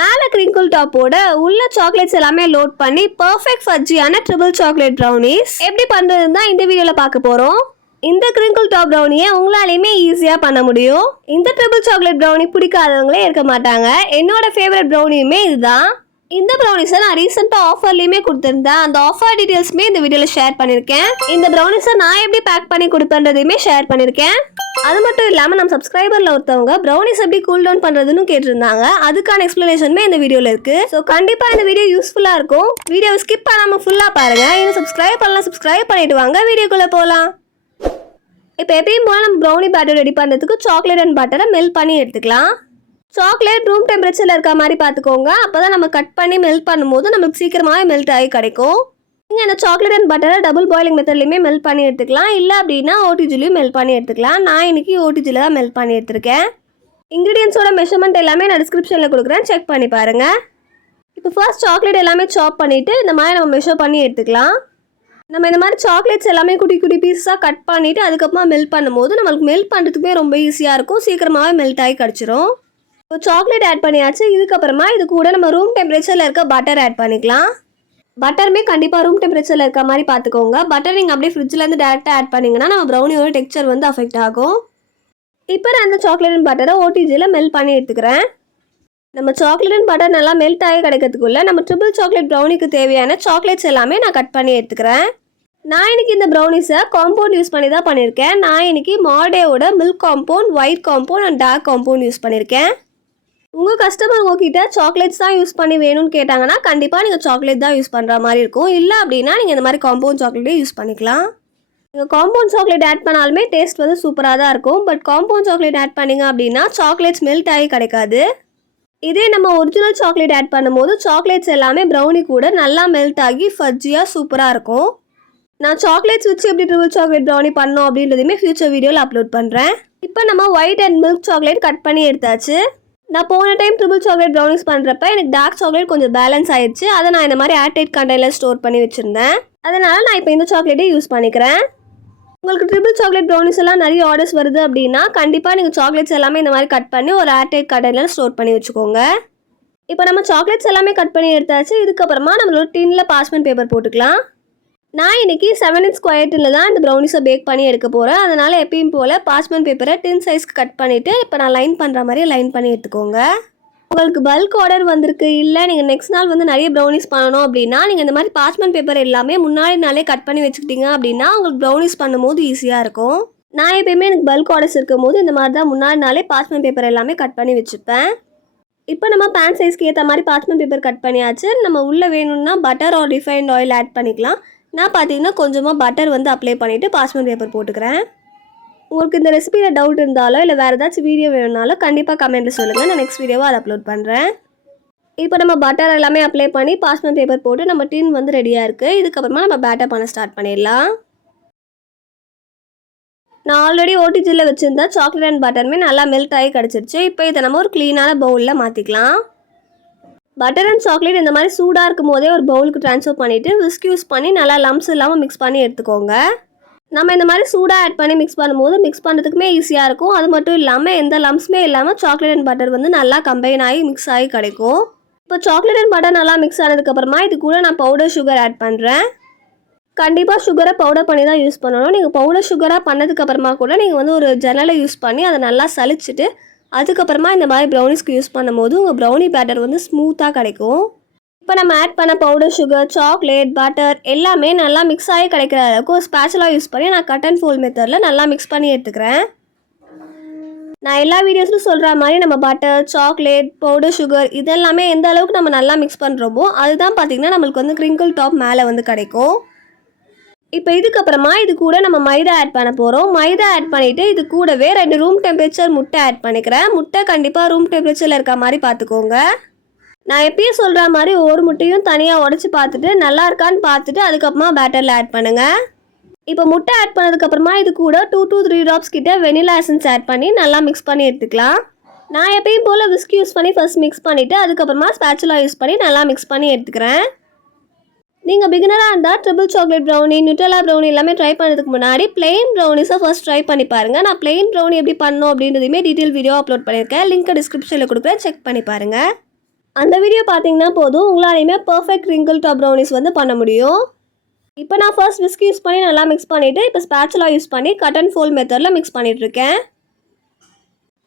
மேலே கிரிங்கிள் டாப்போட உள்ள சாக்லேட்ஸ் எல்லாமே லோட் பண்ணி பர்ஃபெக்ட் ஃபஜ்ஜியான ட்ரிபிள் சாக்லேட் ப்ரௌனிஸ் எப்படி பண்ணுறதுன்னு தான் இந்த வீடியோவில் பார்க்க போகிறோம். இந்த கிரிங்கிள் டாப் ப்ரௌனியை உங்களாலையுமே ஈஸியாக பண்ண முடியும். இந்த ட்ரிபிள் சாக்லேட் ப்ரௌனி பிடிக்காதவங்களே இருக்க மாட்டாங்க. என்னோட ஃபேவரட் ப்ரௌனியுமே இதுதான். இந்த ப்ரௌனிஸை நான் ரீசெண்டாக ஆஃபர்லேயுமே கொடுத்துருந்தேன். அந்த ஆஃபர் டீட்டெயில்ஸுமே இந்த வீடியோவில் ஷேர் பண்ணியிருக்கேன். இந்த ப்ரௌனிஸை நான் எப்படி பேக் பண்ணி கொடுப்பேன்றதையுமே ஷேர் பண்ணியிருக்கேன். அது மட்டும் இல்லாமல் நம்ம சப்ஸ்கிரைபரில் ஒருத்தவங்க ப்ரௌனிஸ் எப்படி கூல் டவுன் பண்ணுறதுன்னு கேட்டிருந்தாங்க. அதுக்கான எக்ஸ்ப்ளனேஷனுமே இந்த வீடியோவில் இருக்குது. ஸோ கண்டிப்பாக இந்த வீடியோ யூஸ்ஃபுல்லாக இருக்கும். வீடியோவை ஸ்கிப் பண்ணாமல் ஃபுல்லாக பாருங்கள். இன்னும் சப்ஸ்கிரைப் பண்ணலாம், சப்ஸ்கிரைப் பண்ணிட்டு வாங்க வீடியோக்குள்ளே போகலாம். இப்போ எப்பயும் போல் நம்ம ப்ரௌனி பேட்டர் ரெடி பண்ணுறதுக்கு சாக்லேட் அண்ட் பட்டரை மெல்ட் பண்ணி எடுத்துக்கலாம். சாக்லேட் ரூம் டெம்பரேச்சரில் இருக்க மாதிரி பார்த்துக்கோங்க. அப்போ தான் நம்ம கட் பண்ணி மெல்ட் பண்ணும்போது நம்மளுக்கு சீக்கிரமாகவே மெல்ட் ஆகி கிடைக்கும். நீங்கள் இந்த சாக்லேட் அண்ட் பட்டரை டபுள் பாயிலிங் மெத்தட்லையுமே மெல்ட் பண்ணி எடுத்துக்கலாம். இல்லை அப்படின்னா ஓடிஜிலையும் மெல்ட் பண்ணி எடுத்துக்கலாம். நான் இன்றைக்கி ஓடிஜியில் தான் மெல்ட் பண்ணி எடுத்துருக்கேன். இன்க்ரீடியன்ஸோட மெஷர்மெண்ட் எல்லாமே நான் டிஸ்கிரிப்ஷனில் கொடுக்குறேன், செக் பண்ணி பாருங்கள். இப்போ ஃபர்ஸ்ட் சாக்லேட் எல்லாமே சாப் பண்ணிவிட்டு இந்த மாதிரி நம்ம மெஷர் பண்ணி எடுத்துக்கலாம். நம்ம இந்த மாதிரி சாக்லேட்ஸ் எல்லாமே குட்டி குட்டி பீஸாக கட் பண்ணிவிட்டு அதுக்கப்புறமா மெல்ட் பண்ணும்போது நம்மளுக்கு மெல்ட் பண்ணுறதுக்குமே ரொம்ப ஈஸியாக இருக்கும். சீக்கிரமாகவே மெல்ட் ஆகி கிடச்சிரும். இப்போ சாக்லேட் ஆட் பண்ணியாச்சு. இதுக்கப்புறமா இது கூட நம்ம ரூம் டெம்பரேச்சரில் இருக்க பட்டர் ஆட் பண்ணிக்கலாம். பட்டருமே கண்டிப்பாக ரூம் டெம்பரேச்சரில் இருக்க மாதிரி பார்த்துக்கோங்க. பட்டர் நீங்கள் அப்படியே ஃப்ரிட்ஜிலேருந்து டேரெக்டாக ஆட் பண்ணிங்கன்னா நம்ம ப்ரௌனியோட டெக்ஸ்சர் வந்து அஃபெக்ட் ஆகும். இப்போ நான் அந்த சாக்லேட் அண்ட் பட்டரை ஓடிஜியில் மெல்ட் பண்ணி எடுத்துக்கிறேன். நம்ம சாக்லேட் அண்ட் பட்டர் நல்லா மெல்ட் ஆகி கிடைக்கிறதுக்குள்ளே நம்ம ட்ரிபிள் சாக்லேட் ப்ரௌனிக்கு தேவையான சாக்லேட்ஸ் எல்லாமே நான் கட் பண்ணி எடுத்துக்கிறேன். நான் இன்றைக்கி இந்த ப்ரௌனிஸை காம்பவுண்ட் யூஸ் பண்ணி தான் பண்ணியிருக்கேன். நான் இன்றைக்கி மார்டேவோட milk compound, white compound and dark compound use பண்ணியிருக்கேன். உங்கள் கஸ்டமர் உங்ககிட்ட சாக்லேட்ஸ் தான் யூஸ் பண்ணி வேணும்னு கேட்டாங்கன்னா கண்டிப்பாக நீங்கள் சாக்லேட் தான் யூஸ் பண்ணுற மாதிரி இருக்கும். இல்லை அப்படின்னா நீங்கள் இந்த மாதிரி காம்பவுண்ட் சாக்லேட்டே யூஸ் பண்ணிக்கலாம். நீங்கள் காம்பவுண்ட் சாக்லேட் ஆட் பண்ணாலுமே டேஸ்ட் வந்து சூப்பராக தான் இருக்கும். பட் காம்பவுண்ட் சாக்லேட் ஆட் பண்ணிங்க அப்படின்னா சாக்லேட்ஸ் மெல்ட் ஆகி கிடைக்காது. இதே நம்ம ஒரிஜினல் சாக்லேட் ஆட் பண்ணும்போது சாக்லேட்ஸ் எல்லாமே ப்ரௌனி கூட நல்லா மெல்ட் ஆகி ஃபஜ்ஜியாக சூப்பராக இருக்கும். நான் சாக்லேட்ஸ் வச்சு எப்படி ட்ரிபிள் சாக்லேட் ப்ரௌனி பண்ணோம் அப்படின்றதுமே ஃபியூச்சர் வீடியோவில் அப்லோட் பண்ணுறேன். இப்போ நம்ம white and milk chocolate cut பண்ணி எடுத்தாச்சு. நான் போன டைம் ட்ரிபிள் சாக்லேட் ப்ரௌனிஸ் பண்ணுறப்ப எனக்கு டார்க் சாக்லேட் கொஞ்சம் பேலன்ஸ் ஆயிடுச்சு. அதை நான் இந்த மாதிரி ஏர்டைட் கண்டெய்னரில் ஸ்டோர் பண்ணி வச்சுருந்தேன். அதனால் நான் இப்போ இந்த சாக்லேட்டே யூஸ் பண்ணிக்கிறேன். உங்களுக்கு ட்ரிபிள் சாக்லேட் ப்ரௌனிஸ் எல்லாம் நிறைய ஆர்டர்ஸ் வருது அப்படின்னா கண்டிப்பாக நீங்கள் சாக்லேட்ஸ் எல்லாமே இந்த மாதிரி கட் பண்ணி ஒரு ஏர்டைட் கண்டெய்னரில் ஸ்டோர் பண்ணி வச்சுக்கோங்க. இப்போ நம்ம சாக்லேட்ஸ் எல்லாமே கட் பண்ணி எடுத்தாச்சு. இதுக்கப்புறமா நம்மளோட டின்னில் பார்ச்மெண்ட் பேப்பர் போட்டுக்கலாம். நான் இன்றைக்கி 7 inch ஸ்கொயர் டின்னில் தான் இந்த ப்ரௌனிஸை பேக் பண்ணி எடுக்க போகிறேன். அதனால் எப்பயும் போல் பார்ச்மெண்ட் பேப்பரை டின் சைஸ்க்கு கட் பண்ணிவிட்டு இப்போ நான் லைன் பண்ணுற மாதிரி லைன் பண்ணி எடுத்துக்கோங்க. உங்களுக்கு பல்க் ஆர்டர் வந்திருக்கு, இல்லை நீங்கள் நெக்ஸ்ட் நாள் வந்து நிறைய ப்ரௌனிஸ் பண்ணணும் அப்படின்னா நீங்கள் இந்த மாதிரி பார்ச்மெண்ட் பேப்பர் எல்லாமே முன்னாடி நாளே கட் பண்ணி வச்சுக்கிட்டீங்க அப்படின்னா உங்களுக்கு ப்ரௌனிஸ் பண்ணும்போது ஈஸியாக இருக்கும். நான் எப்பயுமே எனக்கு பல்க் ஆர்டர்ஸ் இருக்கும் போது இந்த மாதிரி தான் முன்னாடி நாளே பார்ச்மெண்ட் பேப்பர் எல்லாமே கட் பண்ணி வச்சுப்பேன். இப்போ நம்ம பேன் சைஸ்க்கு ஏற்ற மாதிரி பார்ச்மெண்ட் பேப்பர் கட் பண்ணியாச்சு. நம்ம உள்ளே வேணும்னா butter or refined oil add பண்ணிக்கலாம். நான் பார்த்தீங்கன்னா கொஞ்சமாக பட்டர் வந்து அப்ளை பண்ணிவிட்டு பார்ச்மெண்ட் பேப்பர் போட்டுக்கிறேன். உங்களுக்கு இந்த ரெசிபியில் டவுட் இருந்தாலோ இல்லை வேறு ஏதாச்சும் வீடியோ வேணும்னாலோ கண்டிப்பாக கமெண்ட்டில் சொல்லுங்கள். நான் நெக்ஸ்ட் வீடியோவை அதை அப்லோட் பண்ணுறேன். இப்போ நம்ம பட்டர் எல்லாமே அப்ளை பண்ணி பார்ச்மெண்ட் பேப்பர் போட்டு நம்ம டின் வந்து ரெடியாக இருக்குது. இதுக்கப்புறமா நம்ம பேட்டர் பண்ண ஸ்டார்ட் பண்ணிடலாம். நான் ஆல்ரெடி ஓடிஜியில் வச்சுருந்தா சாக்லேட் அண்ட் பட்டருமே நல்லா மெல்ட் ஆகி கிடச்சிருச்சு. இப்போ இதை நம்ம ஒரு க்ளீனான பவுலில் மாற்றிக்கலாம். பட்டர் அண்ட் சாக்லேட் இந்த மாதிரி சூடாக இருக்கும் போதே ஒரு பவுலுக்கு ட்ரான்ஸ்ஃபர் பண்ணிவிட்டு விஸ்க் யூஸ் பண்ணி நல்லா லம்ஸ் இல்லாமல் மிக்ஸ் பண்ணி எடுத்துக்கோங்க. நம்ம இந்த மாதிரி சூடாக ஆட் பண்ணி மிக்ஸ் பண்ணும்போது மிக்ஸ் பண்ணுறதுக்குமே ஈஸியாக இருக்கும். அது மட்டும் இல்லாமல் எந்த லம்ஸுமே இல்லாமல் சாக்லேட் அண்ட் பட்டர் வந்து நல்லா கம்பைன் ஆகி மிக்ஸ் ஆகி கிடைக்கும். இப்போ சாக்லேட் அண்ட் பட்டர் நல்லா மிக்ஸ் ஆனதுக்கப்புறமா இது கூட நான் பவுடர் சுகர் ஆட் பண்ணுறேன். கண்டிப்பாக சுகரை பவுடர் பண்ணி தான் யூஸ் பண்ணணும். நீங்கள் பவுடர் சுகராக பண்ணதுக்கப்புறமா கூட நீங்கள் வந்து ஒரு ஜன்னலை யூஸ் பண்ணி அதை நல்லா சலிச்சிட்டு அதுக்கப்புறமா இந்த மாதிரி ப்ரௌனிஸ்க்கு யூஸ் பண்ணும்போது உங்கள் ப்ரௌனி பேட்டர் வந்து ஸ்மூத்தாக கிடைக்கும். இப்போ நம்ம ஆட் பண்ண பவுடர் சுகர், சாக்லேட், பட்டர் எல்லாமே நல்லா மிக்ஸ் ஆகி கிடைக்கிற அளவுக்கு ஒரு ஸ்பேச்சுலாக யூஸ் பண்ணி நான் கட் அண்ட் ஃபோல்ட் மெத்தடில் நல்லா மிக்ஸ் பண்ணி எடுத்துக்கிறேன். நான் எல்லா வீடியோஸ்லும் சொல்கிற மாதிரி நம்ம பட்டர், சாக்லேட், பவுடர் சுகர் இதெல்லாமே எந்த அளவுக்கு நம்ம நல்லா மிக்ஸ் பண்ணுறோமோ அதுதான் பார்த்திங்கன்னா நம்மளுக்கு வந்து கிரிங்கிள் டாப் மேலே வந்து கிடைக்கும். இப்போ இதுக்கப்புறமா இது கூட நம்ம மைதா ஆட் பண்ண போகிறோம். மைதா ஆட் பண்ணிவிட்டு இது கூடவே 2 ரூம் டெம்பரேச்சர் முட்டை ஆட் பண்ணிக்கிறேன். முட்டை கண்டிப்பாக ரூம் டெம்பரேச்சரில் இருக்க மாதிரி பார்த்துக்கோங்க. நான் எப்பயும் சொல்கிற மாதிரி ஒரு முட்டையும் தனியாக உடச்சி பார்த்துட்டு நல்லா இருக்கான்னு பார்த்துட்டு அதுக்கப்புறமா பேட்டரில் ஆட் பண்ணுங்கள். இப்போ முட்டை ஆட் பண்ணதுக்கப்புறமா இது கூட 2 to 3 drops கிட்ட வெனிலா எசன்ஸ் ஆட் பண்ணி நல்லா மிக்ஸ் பண்ணி எடுத்துக்கலாம். நான் எப்பயும் போல் விஸ்க் யூஸ் பண்ணி ஃபர்ஸ்ட் மிக்ஸ் பண்ணிவிட்டு அதுக்கப்புறமா ஸ்பேச்சுலா யூஸ் பண்ணி நல்லா மிக்ஸ் பண்ணி எடுத்துக்கிறேன். நீங்கள் பிகினராக இருந்தால் ட்ரிபிள் சாக்லேட் ப்ரௌனி, நியூட்டெல்லா ப்ரௌனி எல்லாமே ட்ரை பண்ணுறதுக்கு முன்னாடி பிளெயின் ப்ரௌனிஸை ஃபர்ஸ்ட் ட்ரை பண்ணி பாருங்கள். நான் பிளெயின் ப்ரௌனி எப்படி பண்ணணும் அப்படின்றதுமே டீட்டெயில் வீடியோ அப்லோட் பண்ணியிருக்கேன். லிங்க் டிஸ்கிரிப்ஷனில் கொடுக்குறேன், செக் பண்ணி பாருங்கள். அந்த வீடியோ பார்த்தீங்கன்னா போதும், உங்களாலையுமே பர்ஃபெக்ட் கிரிங்கிள் டாப் ப்ரௌனிஸ் வந்து பண்ண முடியும். இப்போ நான் ஃபர்ஸ்ட் விஸ்க் யூஸ் பண்ணி நல்லா மிக்ஸ் பண்ணிவிட்டு இப்போ ஸ்பேச்சுலா யூஸ் பண்ணி கட் அண்ட் ஃபோல்ட் மெத்தடில் மிக்ஸ் பண்ணிகிட்ருக்கேன்.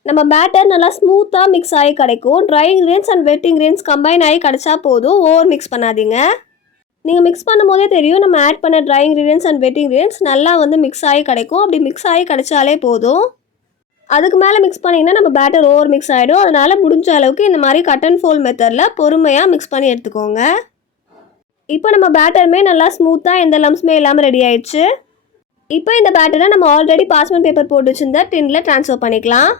நம்ம பேட்டர் நல்லா ஸ்மூத்தாக மிக்ஸ் ஆகி கிடைக்கும். Try ingredients and wet ingredients combine ஆகி கிடச்சா போதும், ஓவர் மிக்ஸ் பண்ணாதீங்க. நீங்கள் மிக்ஸ் பண்ணும்போதே தெரியும் நம்ம ஆட் பண்ண try ingredients and wet ingredients நல்லா வந்து மிக்ஸ் ஆகி கிடைக்கும். அப்படி மிக்ஸ் ஆகி கிடைச்சாலே போதும். அதுக்கு மேலே மிக்ஸ் பண்ணிங்கன்னா நம்ம பேட்டர் ஓவர் மிக்ஸ் ஆகிடும். அதனால் முடிஞ்ச அளவுக்கு இந்த மாதிரி கட் அண்ட் ஃபோல்ட் மெத்தடில் பொறுமையாக மிக்ஸ் பண்ணி எடுத்துக்கோங்க. இப்போ நம்ம பேட்டருமே நல்லா ஸ்மூத்தாக எந்த லம்ஸுமே இல்லாமல் ரெடி ஆயிடுச்சு. இப்போ இந்த பேட்டரை நம்ம ஆல்ரெடி பார்ச்மெண்ட் பேப்பர் போட்டு வச்சுருந்த டின்னில் ட்ரான்ஸ்ஃபர் பண்ணிக்கலாம்.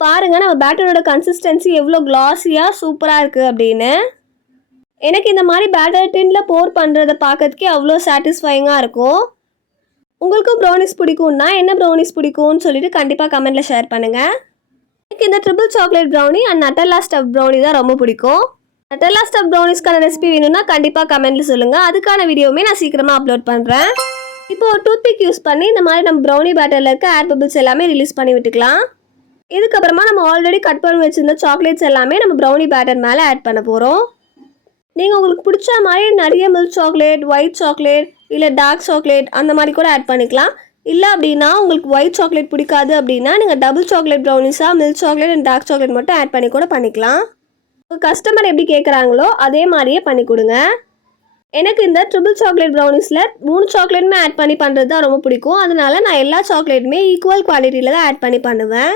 பாருங்கள் நம்ம பேட்டரோட கன்சிஸ்டன்சி எவ்வளோ கிளாஸியாக சூப்பராக இருக்குது அப்படின்னு. எனக்கு இந்த மாதிரி பேட்டர் டின்னில் போர் பண்ணுறதை பார்க்கறதுக்கே அவ்வளோ சாட்டிஸ்ஃபைங்காக இருக்கும். உங்களுக்கும் ப்ரௌனிஸ் பிடிக்கும்னா என்ன ப்ரௌனிஸ் பிடிக்கும்னு சொல்லிட்டு கண்டிப்பாக கமெண்ட்டில் ஷேர் பண்ணுங்கள். எனக்கு இந்த triple chocolate brownie and Nutella stuff brownie தான் ரொம்ப பிடிக்கும். நட்டல்லா ஸ்டஃப் ப்ரௌனிஸ்க்கான ரெசிபி வேணும்னா கண்டிப்பாக கமெண்ட்டில் சொல்லுங்கள். அதுக்கான வீடியோவுமே நான் சீக்கிரமாக அப்லோட் பண்ணுறேன். இப்போ ஒரு டூத்பிக் யூஸ் பண்ணி இந்த மாதிரி நம்ம ப்ரௌனி பேட்டரில் இருக்க ஏர் பபிள்ஸ் எல்லாமே ரிலீஸ் பண்ணி விட்டுக்கலாம். இதுக்கப்புறமா நம்ம ஆல்ரெடி கட் பண்ணி வச்சுருந்த சாக்லேட்ஸ் எல்லாமே நம்ம ப்ரௌனி பேட்டர் மேலே ஆட் பண்ண போகிறோம். நீங்கள் உங்களுக்கு பிடிச்ச மாதிரி நிறைய மில்க் சாக்லேட், ஒயிட் சாக்லேட் இல்லை டார்க் சாக்லேட் அந்த மாதிரி கூட ஆட் பண்ணிக்கலாம். இல்லை அப்படின்னா உங்களுக்கு ஒயிட் சாக்லேட் பிடிக்காது அப்படின்னா நீங்கள் டபுள் சாக்லேட் ப்ரௌனிஸாக milk chocolate and dark chocolate மட்டும் ஆட் பண்ணி கூட பண்ணிக்கலாம். உங்கள் கஸ்டமர் எப்படி கேட்குறாங்களோ அதே மாதிரியே பண்ணி கொடுங்க. எனக்கு இந்த ட்ரிபிள் சாக்லேட் ப்ரௌனிஸில் 3 சாக்லேட்டுமே ஆட் பண்ணி பண்ணுறது தான் ரொம்ப பிடிக்கும். அதனால நான் எல்லா சாக்லேட்டுமே ஈக்குவல் குவாலிட்டியில் தான் ஆட் பண்ணி பண்ணுவேன்.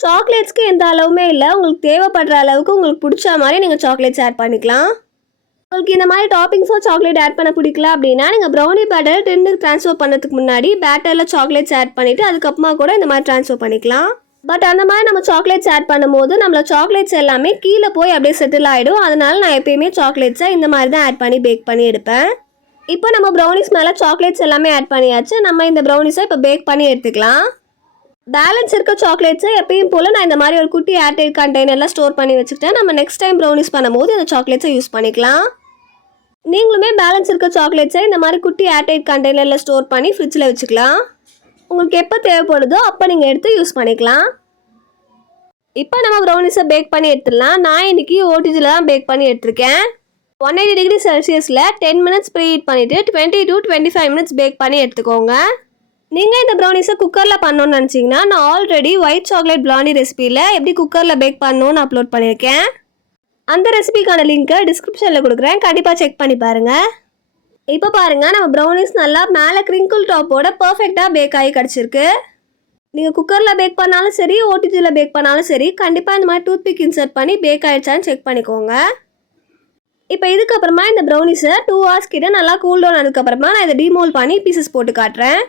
சாக்லேட்ஸ்க்கு எந்த அளவுமே இல்லை, உங்களுக்கு தேவைப்படுற அளவுக்கு உங்களுக்கு பிடிச்ச மாதிரி நீங்கள் சாக்லேட்ஸ் ஆட் பண்ணிக்கலாம். உங்களுக்கு இந்த மாதிரி டாப்பிங்ஸோ சாக்லேட் ஆட் பண்ண பிடிக்கல அப்படின்னா நீங்கள் ப்ரௌனி பேட்டர் டின்னுக்கு ட்ரான்ஸ்ஃபர் பண்ணுறதுக்கு முன்னாடி பேட்டரில் சாக்லேட்ஸ் ஆட் பண்ணிவிட்டு அதுக்கப்புறமா கூட இந்த மாதிரி ட்ரான்ஸ்ஃபர் பண்ணிக்கலாம். பட் அந்த மாதிரி நம்ம சாக்லேட்ஸ் ஆட் பண்ணும்போது நம்மள சாக்லேட்ஸ் எல்லாமே கீழே போய் அப்படியே செட்டில் ஆகிடும். அதனால நான் எப்பயுமே சாக்லேட்ஸை இந்த மாதிரி தான் ஆட் பண்ணி பேக் பண்ணி எடுப்பேன். இப்போ நம்ம ப்ரௌனிஸ் மேலே சாக்லேட்ஸ் எல்லாமே ஆட் பண்ணியாச்சு. நம்ம இந்த ப்ரௌனிஸை இப்போ பேக் பண்ணி எடுத்துக்கலாம். பேலன்ஸ் இருக்க சாக்லேட்ஸை எப்பயும் போல் நான் இந்த மாதிரி ஒரு குட்டி ஏர்டைட் கண்டெய்னரில் ஸ்டோர் பண்ணி வச்சுக்கிட்டேன். நம்ம நெக்ஸ்ட் டைம் ப்ரௌனிஸ் பண்ணும்போது இந்த சாக்லேட்ஸை யூஸ் பண்ணிக்கலாம். நீங்களுமே பேலன்ஸ் இருக்க சாக்லேட்ஸை இந்த மாதிரி குட்டி ஏர்டைட் கண்டெய்னரில் ஸ்டோர் பண்ணி ஃப்ரிட்ஜில் வச்சுக்கலாம். உங்களுக்கு எப்போ தேவைப்படுதோ அப்போ நீங்கள் எடுத்து யூஸ் பண்ணிக்கலாம். இப்போ நம்ம ப்ரௌனிஸை பேக் பண்ணி எடுத்துடலாம். நான் இன்றைக்கி ஓடிஜியில் தான் பேக் பண்ணி எடுத்திருக்கேன். 180 டிகிரி செல்சியஸில் 10 மினிட்ஸ் ப்ரீ ஹீட் பண்ணிவிட்டு 20 to 25 மினிட்ஸ் பேக் பண்ணி எடுத்துக்கோங்க. நீங்கள் இந்த ப்ரௌனிஸை குக்கரில் பண்ணணும்னு நினச்சிங்கன்னா நான் ஆல்ரெடி ஒயிட் சாக்லேட் பிளாண்டி ரெசிபியில் எப்படி குக்கரில் பேக் பண்ணணும்னு அப்லோட் பண்ணியிருக்கேன். அந்த ரெசிபிக்கான லிங்க்கை டிஸ்கிரிப்ஷனில் கொடுக்குறேன், கண்டிப்பாக செக் பண்ணி பாருங்கள். இப்போ பாருங்கள் நம்ம ப்ரௌனிஸ் நல்லா மேலே கிரிங்கிள் டாப்போட பர்ஃபெக்டாக பேக் ஆகி கிடச்சிருக்கு. நீங்கள் குக்கரில் பேக் பண்ணாலும் சரி, ஓடிஜியில் பேக் பண்ணாலும் சரி, கண்டிப்பாக இந்த மாதிரி டூத்பிக் இன்சர்ட் பண்ணி பேக் ஆகிடுச்சான்னு செக் பண்ணிக்கோங்க. இப்போ இதுக்கப்புறமா இந்த ப்ரௌனிஸை 2 hours கிட்ட நல்லா கூல் டவுன் ஆனதுக்கப்புறமா நான் இதை டிமோல் பண்ணி பீசஸ் போட்டு காட்டுறேன்.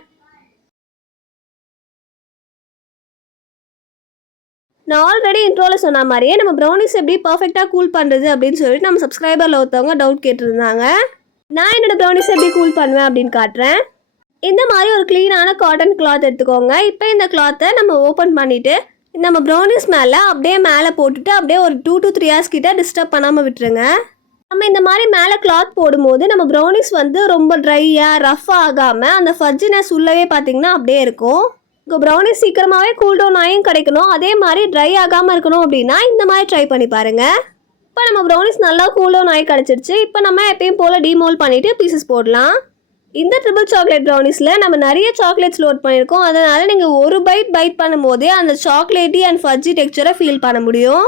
நான் ஆல்ரெடி இன்ட்ரோவில் சொன்ன மாதிரியே நம்ம ப்ரௌனிஸ் எப்படி பர்ஃபெக்டாக கூல் பண்ணுறது அப்படின்னு சொல்லிட்டு நம்ம சப்ஸ்கிரைபரில் ஒருத்தவங்க டவுட் கேட்டிருந்தாங்க. நான் என்னோடய ப்ரௌனிஸ் எப்படி கூல் பண்ணுவேன் அப்படின்னு காட்டுறேன். இந்த மாதிரி ஒரு க்ளீனான காட்டன் கிளாத் எடுத்துக்கோங்க. இப்போ இந்த கிளாத்தை நம்ம ஓப்பன் பண்ணிவிட்டு நம்ம ப்ரௌனிஸ் மேலே அப்படியே போட்டுட்டு அப்படியே ஒரு 2 to 3 hours கிட்ட டிஸ்டர்ப் பண்ணாமல் விட்டுருங்க. நம்ம இந்த மாதிரி மேலே கிளாத் போடும்போது நம்ம ப்ரௌனிஸ் வந்து ரொம்ப ட்ரையாக ரஃப்பாக ஆகாமல் அந்த ஃபஜ்ஜினஸ் உள்ளவே பார்த்திங்கன்னா அப்படியே இருக்கும். உங்கள் ப்ரௌனிஸ் சீக்கிரமாகவே கூல் டவுன் ஆகியும் கிடைக்கணும், அதே மாதிரி ட்ரை ஆகாமல் இருக்கணும் அப்படின்னா இந்த மாதிரி ட்ரை பண்ணி பாருங்கள். இப்போ நம்ம ப்ரௌனிஸ் நல்லா கூல் டவுன் ஆகி கிடச்சிருச்சு. இப்போ நம்ம எப்பயும் போல் டிமோல் பண்ணிவிட்டு பீசஸ் போடலாம். இந்த ட்ரிபிள் சாக்லேட் ப்ரௌனிஸில் நம்ம நிறைய சாக்லேட்ஸ் லோட் பண்ணியிருக்கோம். அதனால் நீங்கள் ஒரு பைட் பண்ணும்போதே அந்த சாக்லேட்டி அண்ட் ஃபஜ்ஜி டெக்ஸ்சரை ஃபீல் பண்ண முடியும்.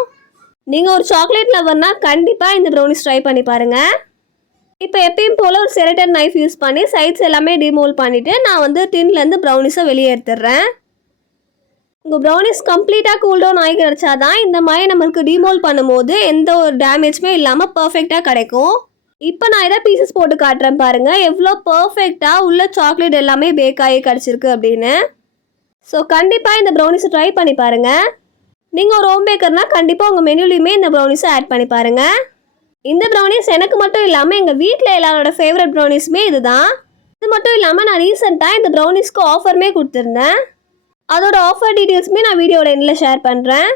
நீங்கள் ஒரு சாக்லேட் லவர்னால் கண்டிப்பாக இந்த ப்ரௌனிஸ் ட்ரை பண்ணி பாருங்கள். இப்போ எப்பயும் போல் ஒரு செரட்டட் நைஃப் யூஸ் பண்ணி சைட்ஸ் எல்லாமே டிமோல் பண்ணிவிட்டு நான் வந்து டின்லேருந்து ப்ரௌனிஸை வெளியே எடுத்துடுறேன். உங்கள் ப்ரௌனிஸ் கம்ப்ளீட்டாக கூல் டவுன் ஆகி கிடச்சாதான் இந்த மாதிரி நம்மளுக்கு டிமோல் பண்ணும்போது எந்த ஒரு டேமேஜுமே இல்லாமல் பர்ஃபெக்டாக கிடைக்கும். இப்போ நான் இதை பீசஸ் போட்டு காட்டுறேன் பாருங்கள் எவ்வளோ பர்ஃபெக்டாக உள்ள சாக்லேட் எல்லாமே பேக் ஆகி கிடச்சிருக்கு அப்படின்னு. ஸோ கண்டிப்பாக இந்த ப்ரௌனிஸை ட்ரை பண்ணி பாருங்கள். நீங்கள் ஒரு ஹோம் பேக்கர்னால் கண்டிப்பாக உங்கள் மெனுலையுமே இந்த ப்ரௌனிஸை ஆட் பண்ணி பாருங்கள். இந்த ப்ரௌனிஸ் எனக்கு மட்டும் இல்லாமல் எங்கள் வீட்டில் எல்லாரோட ஃபேவரட் ப்ரௌனிஸுமே இதுதான். இது மட்டும் இல்லாமல் நான் ரீசெண்டாக இந்த ப்ரௌனிஸ்க்கு ஆஃபருமே கொடுத்துருந்தேன். அதோட ஆஃபர் டீட்டெயில்ஸுமே நான் வீடியோட எண்டில் ஷேர் பண்ணுறேன்.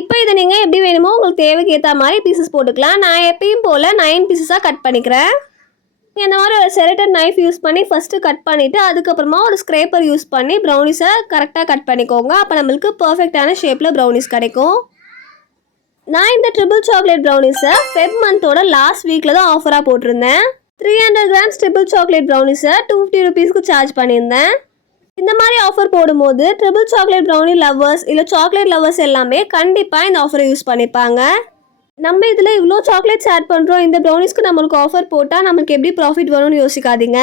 இப்போ இதை நீங்கள் எப்படி வேணுமோ உங்களுக்கு தேவைக்கு ஏற்ற மாதிரி பீசஸ் போட்டுக்கலாம். நான் எப்பயும் போல் 9 பீசஸாக கட் பண்ணிக்கிறேன். இந்த மாதிரி ஒரு செரட்டட் நைஃப் யூஸ் பண்ணி ஃபஸ்ட்டு கட் பண்ணிவிட்டு அதுக்கப்புறமா ஒரு ஸ்க்ரேப்பர் யூஸ் பண்ணி ப்ரௌனிஸை கரெக்டாக கட் பண்ணிக்கோங்க. அப்போ நம்மளுக்கு பர்ஃபெக்டான ஷேப்பில் ப்ரௌனிஸ் கிடைக்கும். நான் இந்த ட்ரிபிள் சாக்லேட் ப்ரௌனிஸை ஃபெப் மந்தோட லாஸ்ட் வீக்கில் தான் ஆஃபராக போட்டிருந்தேன். 300 கிராம்ஸ் ட்ரிபிள் சாக்லேட் ப்ரௌனிஸை 250 ருபீஸ்க்கு சார்ஜ் பண்ணியிருந்தேன். இந்த மாதிரி ஆஃபர் போடும்போது ட்ரிபிள் சாக்லேட் ப்ரௌனி லவ்வர்ஸ் இல்லை சாக்லேட் லவ்வர்ஸ் எல்லாமே கண்டிப்பாக இந்த ஆஃபரை யூஸ் பண்ணிப்பாங்க. நம்ம இதில் இவ்வளோ சாக்லேட்ஸ் ஆட் பண்ணுறோம், இந்த ப்ரௌனிஸ்க்கு நம்மளுக்கு ஆஃபர் போட்டால் நமக்கு எப்படி ப்ராஃபிட் வரும்னு யோசிக்காதீங்க.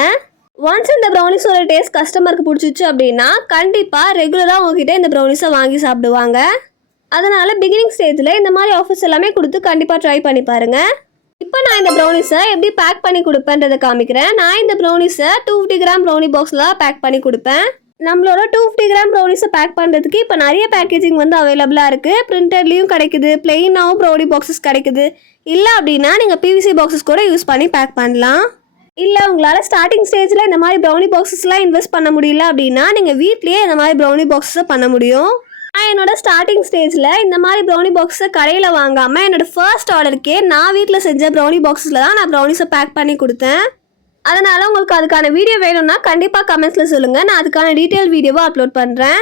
ஒன்ஸ் இந்த ப்ரௌனிஸோட டேஸ்ட் கஸ்டமருக்கு பிடிச்சிச்சு அப்படின்னா கண்டிப்பாக ரெகுலராக உங்ககிட்ட இந்த ப்ரௌனிஸை வாங்கி சாப்பிடுவாங்க. அதனால் பிகினிங் ஸ்டேஜில் இந்த மாதிரி ஆஃபர்ஸ் எல்லாமே கொடுத்து கண்டிப்பாக ட்ரை பண்ணி பாருங்கள். இப்போ நான் இந்த ப்ரௌனிஸை எப்படி பேக் பண்ணி கொடுப்பேன்றதை காமிக்கிறேன். நான் இந்த ப்ரௌனிஸை 250 கிராம் ப்ரௌனி பாக்ஸில் பேக் பண்ணி கொடுப்பேன். நம்மளோட 250 கிராம் ப்ரௌனிஸை பேக் பண்ணுறதுக்கு இப்போ நிறைய பேக்கேஜிங் வந்து அவைலபிளாக இருக்குது. பிரிண்டட்லேயும் கிடைக்குது, பிளெயினாகவும் ப்ரௌனி பாக்ஸஸ் கிடைக்குது. இல்லை அப்படின்னா நீங்கள் PVC பாக்ஸஸ் கூட யூஸ் பண்ணி பேக் பண்ணலாம். இல்லை உங்களால் ஸ்டார்டிங் ஸ்டேஜில் இந்த மாதிரி ப்ரௌனி பாக்ஸஸ்லாம் இன்வெஸ்ட் பண்ண முடியல அப்படின்னா நீங்கள் வீட்லேயே இந்த மாதிரி ப்ரௌனி பாக்ஸஸை பண்ண முடியும். நான் என்னோட ஸ்டார்டிங் ஸ்டேஜில் இந்த மாதிரி ப்ரௌனி பாக்ஸை கடையில் வாங்காமல் என்னோடய ஃபர்ஸ்ட் ஆர்டருக்கே நான் வீட்டில் செஞ்ச ப்ரௌனி பாக்ஸில் தான் நான் ப்ரௌனிஸை பேக் பண்ணி கொடுத்தேன். அதனால் உங்களுக்கு அதுக்கான வீடியோ வேணும்னா கண்டிப்பாக கமெண்ட்ஸில் சொல்லுங்கள், நான் அதுக்கான டீட்டெயில் வீடியோவை அப்லோட் பண்ணுறேன்.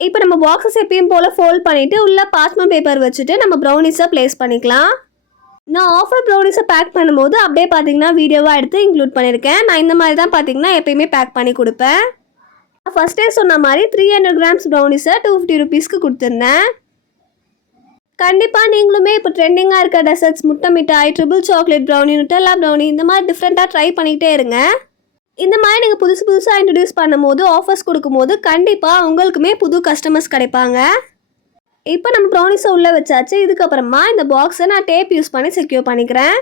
இப்போ நம்ம பாக்ஸஸ் எப்பயும் போல் ஃபோல்ட் பண்ணிவிட்டு உள்ளே பார்ச்மெண்ட் பேப்பர் வச்சுட்டு நம்ம ப்ரௌனிஸை ப்ளேஸ் பண்ணிக்கலாம். நான் ஆஃபர் ப்ரௌனிஸை பேக் பண்ணும்போது அப்படியே பார்த்தீங்கன்னா வீடியோவாக எடுத்து இன்க்ளூட் பண்ணியிருக்கேன். நான் இந்த மாதிரி தான் பார்த்தீங்கன்னா எப்பயுமே பேக் பண்ணி கொடுப்பேன். ஃபர்ஸ்டே சொன்ன மாதிரி 300 கிராம்ஸ் ப்ரௌனிஸை 250 ருபீஸ்க்கு கொடுத்துருந்தேன். கண்டிப்பாக நீங்களுமே இப்போ ட்ரெண்டிங்காக இருக்க டெசர்ட்ஸ், முட்டை மிட்டாய், triple chocolate brownie, Nutella brownie இந்த மாதிரி டிஃப்ரெண்ட்டாக ட்ரை பண்ணிகிட்டே இருங்க. இந்த மாதிரி நீங்கள் புதுசாக இன்ட்ரடியூஸ் பண்ணும்போது ஆஃபர்ஸ் கொடுக்கும்போது கண்டிப்பாக உங்களுக்குமே புது கஸ்டமர்ஸ் கிடைப்பாங்க. இப்போ நம்ம ப்ரௌனிஸை உள்ளே வச்சாச்சு. இதுக்கப்புறமா இந்த பாக்ஸை நான் டேப் யூஸ் பண்ணி செக்யூர் பண்ணிக்கிறேன்.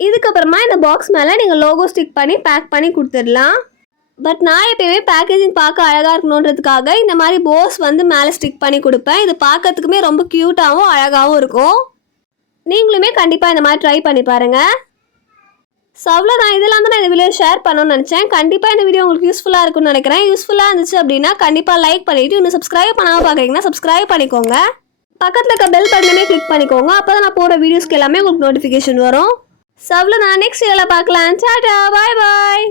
இதுக்கப்புறமா இந்த பாக்ஸ் மேலே நீங்கள் லோகோ ஸ்டிக் பண்ணி பேக் பண்ணி கொடுத்துடலாம். பட் நான் எப்பயுமே பேக்கேஜிங் பார்க்க அழகாக இருக்கணுன்றதுக்காக இந்த மாதிரி போஸ் வந்து மேலே ஸ்டிக் பண்ணி கொடுப்பேன். இது பார்க்கறதுக்குமே ரொம்ப க்யூட்டாகவும் அழகாகவும் இருக்கும். நீங்களுமே கண்டிப்பாக இந்த மாதிரி ட்ரை பண்ணி பாருங்கள். ஸோ அவ்வளோதான், இதெல்லாம் தான் நான் இந்த வீடியோ ஷேர் பண்ணணும்னு நினச்சேன். கண்டிப்பாக இந்த வீடியோ உங்களுக்கு யூஸ்ஃபுல்லாக இருக்கும்னு நினைக்கிறேன். யூஸ்ஃபுல்லாக இருந்துச்சு அப்படின்னா கண்டிப்பாக லைக் பண்ணிவிட்டு இன்னும் சப்ஸ்கிரைப் பண்ணாமல் பார்க்குறீங்கன்னா சப்ஸ்கிரைப் பண்ணிக்கோங்க. பக்கத்தில் இருக்க பெல் பட்டனே கிளிக் பண்ணிக்கோங்க. அப்போ தான் நான் போகிற வீடியோஸ்க்கு எல்லாமே உங்களுக்கு நோட்டிஃபிகேஷன் வரும். ஸோ அவ்வளோதான், நெக்ஸ்ட் வீடியோவில் பார்க்கலாம். டாடா, பாய் பாய்.